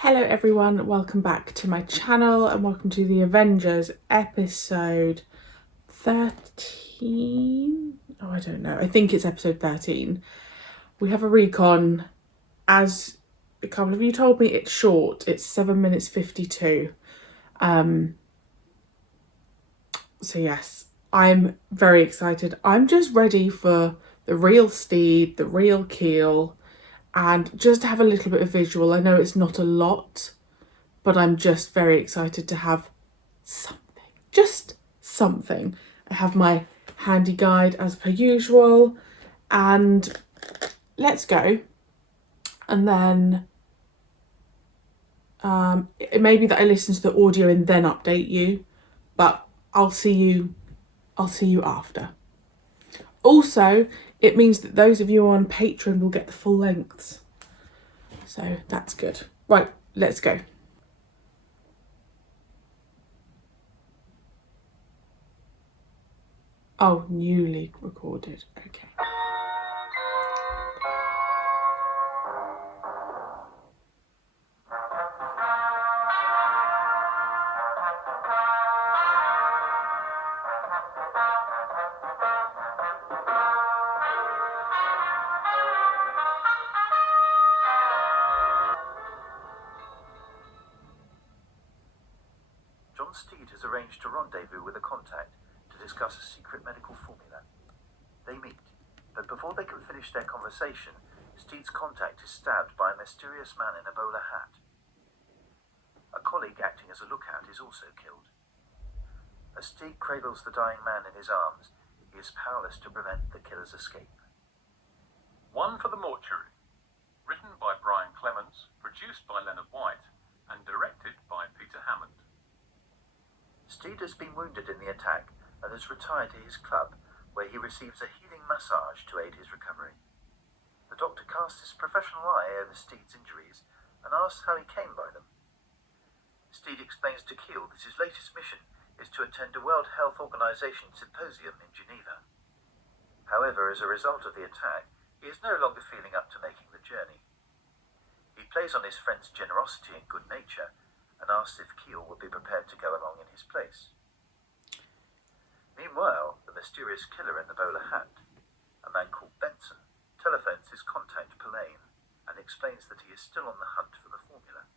Hello everyone, welcome back to my channel and welcome to the Avengers episode 13. Oh, I don't know. I think it's episode 13. We have a recon. As a couple of you told me, it's short. It's 7 minutes 52. So yes, I'm very excited. I'm just ready for the real Steed, the real Keel, and just to have a little bit of visual. I know it's not a lot, but I'm just very excited to have something, just something. I have my handy guide as per usual, and let's go. And then it may be that I listen to the audio and then update you, but I'll see you after. Also, it means that those of you on Patreon will get the full lengths, so that's good. Right, let's go. Oh, newly recorded. Okay. Steed has arranged to rendezvous with a contact to discuss a secret medical formula. They meet, but before they can finish their conversation, Steed's contact is stabbed by a mysterious man in a bowler hat. A colleague acting as a lookout is also killed. As Steed cradles the dying man in his arms, he is powerless to prevent the killer's escape. One for the Mortuary, written by Brian Clements, produced by Leonard White, and directed by Peter Hammond. Steed has been wounded in the attack and has retired to his club, where he receives a healing massage to aid his recovery. The doctor casts his professional eye over Steed's injuries and asks how he came by them. Steed explains to Keel that his latest mission is to attend a World Health Organization symposium in Geneva. However, as a result of the attack, he is no longer feeling up to making the journey. He plays on his friend's generosity and good nature and asks if Keel would be prepared to go along in his place. Meanwhile, the mysterious killer in the bowler hat, a man called Benson, telephones his contact Pelaine and explains that he is still on the hunt for the formula.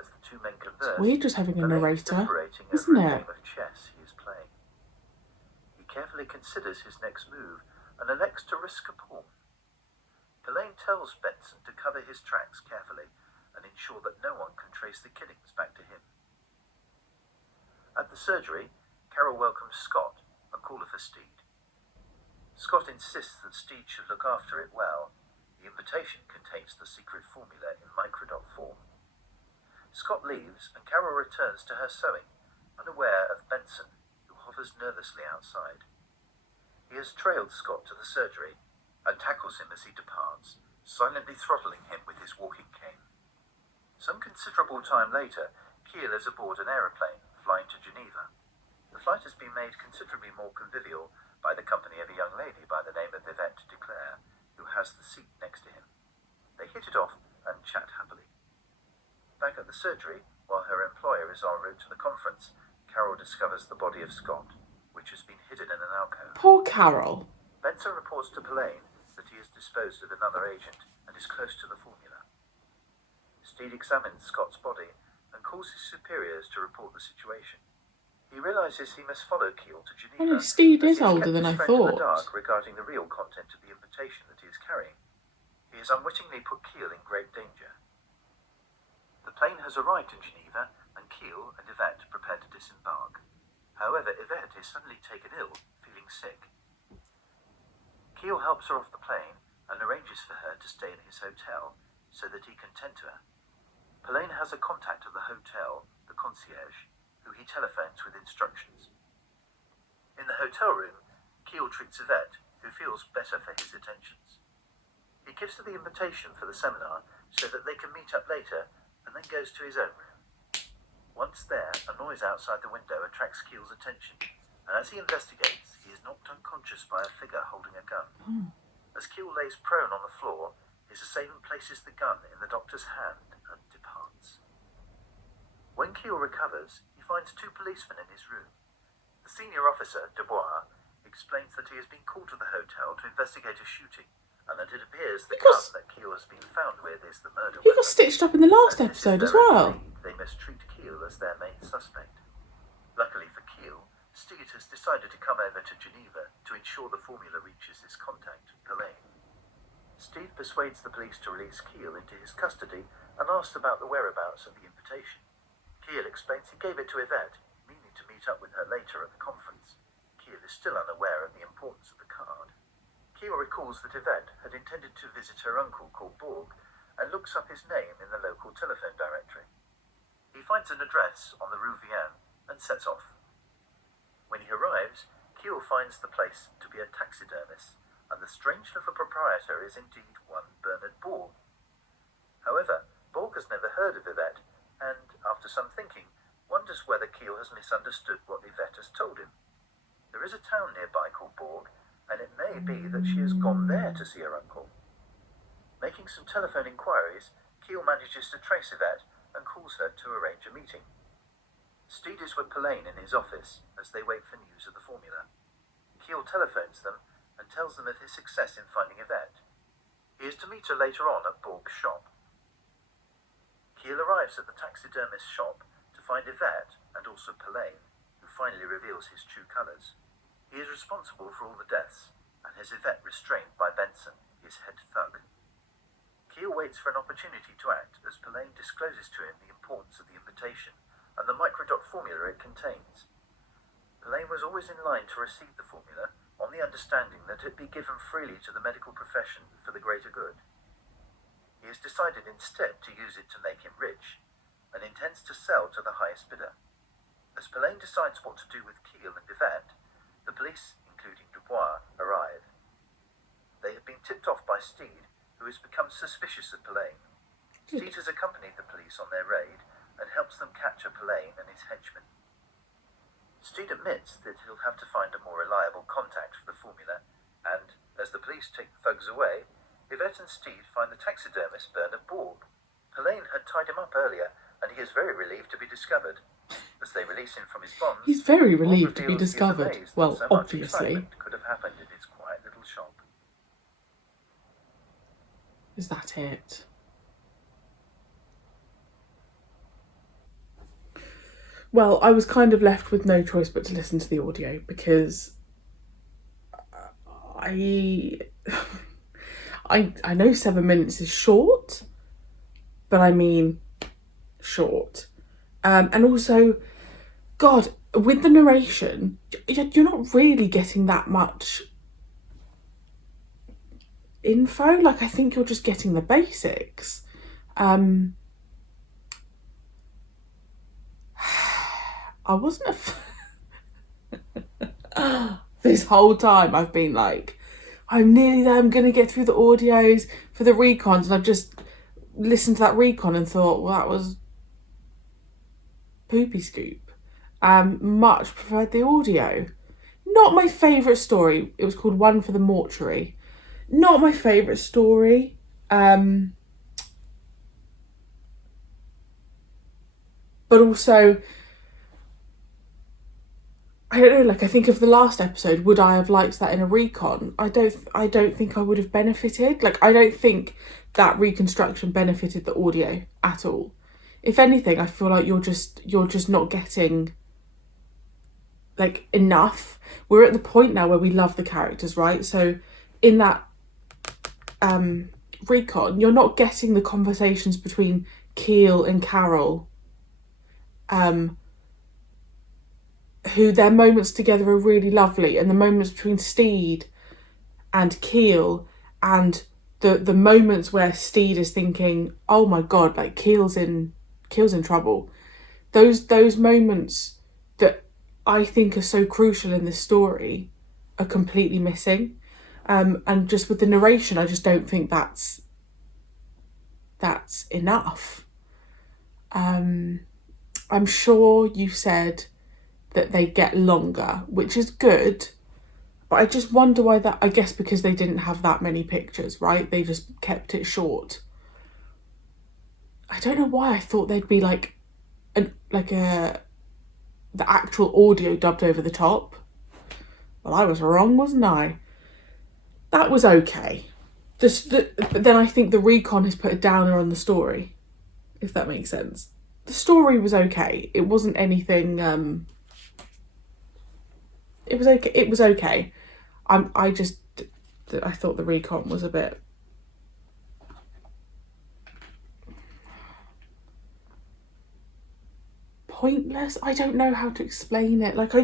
As the two men converse, It's weird just having a narrator, over isn't a it? game of chess he is playing. He carefully considers his next move and elects to risk a pawn. Pelaine tells Benson to cover his tracks carefully and ensure that no one can trace the killings back to him. At the surgery, Carol welcomes Scott, a caller for Steed. Scott insists that Steed should look after it well. The invitation contains the secret formula in microdot form. Scott leaves and Carol returns to her sewing, unaware of Benson, who hovers nervously outside. He has trailed Scott to the surgery and tackles him as he departs, silently throttling him with his walking cane. Some considerable time later, Keel is aboard an aeroplane flying to Geneva. The flight has been made considerably more convivial by the company of a young lady by the name of Ep.13, who has the seat next to him. They hit it off and chat happily. Back at the surgery, while her employer is en route to the conference, Carol discovers the body of Scott, which has been hidden in an alcove. Poor Carol. Benson reports to Pelaine that he has disposed of another agent and is close to the formula. Steed examines Scott's body and calls his superiors to report the situation. He realizes he must follow Keel to Geneva. I know, Steed is as he's older kept than his I friend in thought. the dark regarding the real content of the invitation that he is carrying. He has unwittingly put Keel in great danger. The plane has arrived in Geneva, and Keel and Yvette prepare to disembark. However, Yvette is suddenly taken ill, feeling sick. Keel helps her off the plane and arranges for her to stay in his hotel so that he can tend to her. Pelaine has a contact at the hotel, the concierge, who he telephones with instructions. In the hotel room, Keel treats Yvette, who feels better for his attentions. He gives her the invitation for the seminar so that they can meet up later and then goes to his own room. Once there, a noise outside the window attracts Keel's attention, and as he investigates, he is knocked unconscious by a figure holding a gun. As Keel lays prone on the floor, his assailant places the gun in the doctor's hand and departs. When Keel recovers, he finds two policemen in his room. The senior officer, Dubois, explains that he has been called to the hotel to investigate a shooting, and that it appears the gun that Keel has been found with is the murder He weapon. got stitched up in the last As this is episode as their well. only lead, they must treat Keel as their main suspect. Luckily for Keel, Steed has decided to come over to Geneva to ensure the formula reaches his contact, Pelaine. Steed persuades the police to release Keel into his custody and asks about the whereabouts of the invitation. Keel explains he gave it to Yvette, meaning to meet up with her later at the conference. Keel is still unaware of the importance of the card. Keel recalls that Yvette had intended to visit her uncle called Borg and looks up his name in the local telephone directory. He finds an address on the Rue Vienne and sets off. When he arrives, Keel finds the place to be a taxidermist, and the strange little proprietor is indeed one Bernard Borg. However, Borg has never heard of Yvette, and, after some thinking, wonders whether Keel has misunderstood what Yvette has told him. There is a town nearby called Borg, and it may be that she has gone there to see her uncle. Making some telephone inquiries, Keel manages to trace Yvette and calls her to arrange a meeting. Steed is with Pelaine in his office as they wait for news of the formula. Keel telephones them and tells them of his success in finding Yvette. He is to meet her later on at Borg's shop. Keel arrives at the taxidermist's shop to find Yvette and also Pelaine, who finally reveals his true colours. He is responsible for all the deaths and has Yvette restrained by Benson, his head thug. Keel waits for an opportunity to act as Pelaine discloses to him the importance of the invitation and the microdot formula it contains. Pelaine was always in line to receive the formula on the understanding that it be given freely to the medical profession for the greater good. He has decided instead to use it to make him rich and intends to sell to the highest bidder. As Pelaine decides what to do with Keel and Yvette, the police, including Dubois, arrive. They have been tipped off by Steed, who has become suspicious of Pelaine. Steed has accompanied the police on their raid and helps them capture Pelaine and his henchmen. Steed admits that he'll have to find a more reliable contact for the formula, and, as the police take the thugs away, Yvette and Steed find the taxidermist Bernard Borg. Pelaine had tied him up earlier, and he is very relieved to be discovered. As they release him from his bonds, He's very Borg relieved to be reveals he is discovered. amazed that Well, so much obviously. excitement could have happened in his quiet little shop. Is that it? Well, I was kind of left with no choice but to listen to the audio because I know 7 minutes is short, but I mean short. And also, God, with the narration, you're not really getting that much info. Like, I think you're just getting the basics. I wasn't this whole time I've been like, I'm nearly there, I'm going to get through the audios for the recons, and I've just listened to that recon and thought, well, that was poopy scoop. Much preferred the audio. Not my favourite story. It was called One for the Mortuary. Not my favourite story. But also, I don't know, like, I think of the last episode, would I have liked that in a recon? I don't think I would have benefited. Like, I don't think that reconstruction benefited the audio at all. If anything, I feel like you're just not getting, like, enough. We're at the point now where we love the characters, right? So in that recon, you're not getting the conversations between Keel and Carol, who their moments together are really lovely, and the moments between Steed and Keel, and the moments where Steed is thinking, oh my God, like Keel's in trouble. Those moments that I think are so crucial in this story are completely missing. And just with the narration, I just don't think that's enough. I'm sure you said that they get longer, which is good, but I just wonder why that. I guess because they didn't have that many pictures, right? They just kept it short. I don't know why I thought they'd be like the actual audio dubbed over the top. Well, I was wrong, wasn't I? That was okay. But then I think the recon has put a downer on the story, if that makes sense. The story was okay. It wasn't anything. It was okay. It was okay. I thought the recon was a bit pointless. I don't know how to explain it. Like,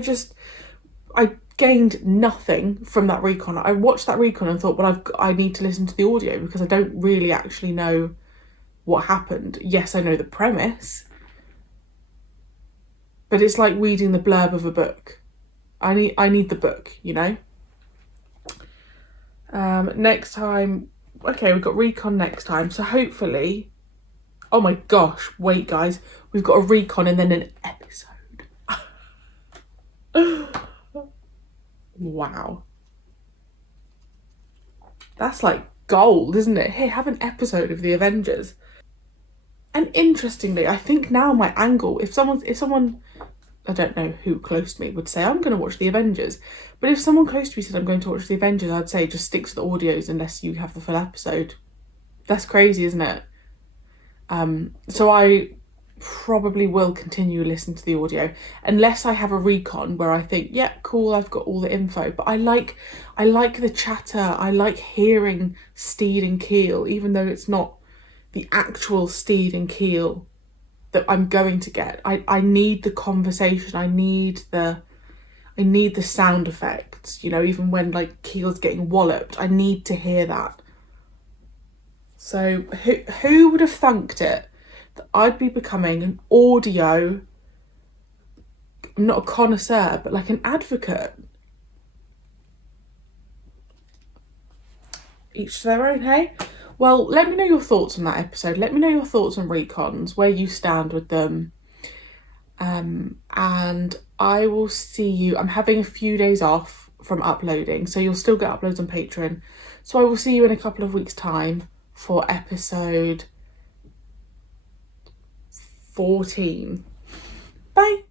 I gained nothing from that recon. I watched that recon and thought, well, I need to listen to the audio because I don't really actually know what happened. Yes, I know the premise, but it's like reading the blurb of a book. I need the book, you know. Next time, okay, we've got recon next time, so hopefully. Oh my gosh! Wait, guys, we've got a recon and then an episode. Wow. That's like gold, isn't it? Here, have an episode of the Avengers. And interestingly, I think now my angle, if someone, I don't know who close to me would say, I'm going to watch the Avengers. But if someone close to me said, I'm going to watch the Avengers, I'd say just stick to the audios unless you have the full episode. That's crazy, isn't it? So I probably will continue listening to the audio unless I have a recon where I think, yeah, cool, I've got all the info. But I like the chatter. I like hearing Steed and Keel, even though it's not the actual Steed and Keel that I'm going to get. I need the conversation. I need the sound effects, you know, even when like Keel's getting walloped. I need to hear that. So who would have thunked it that I'd be becoming an audio, not a connoisseur, but like an advocate? Each to their own, hey? Well, let me know your thoughts on that episode. Let me know your thoughts on recons, where you stand with them. And I will see you. I'm having a few days off from uploading, so you'll still get uploads on Patreon. So I will see you in a couple of weeks' time for episode 14. Bye.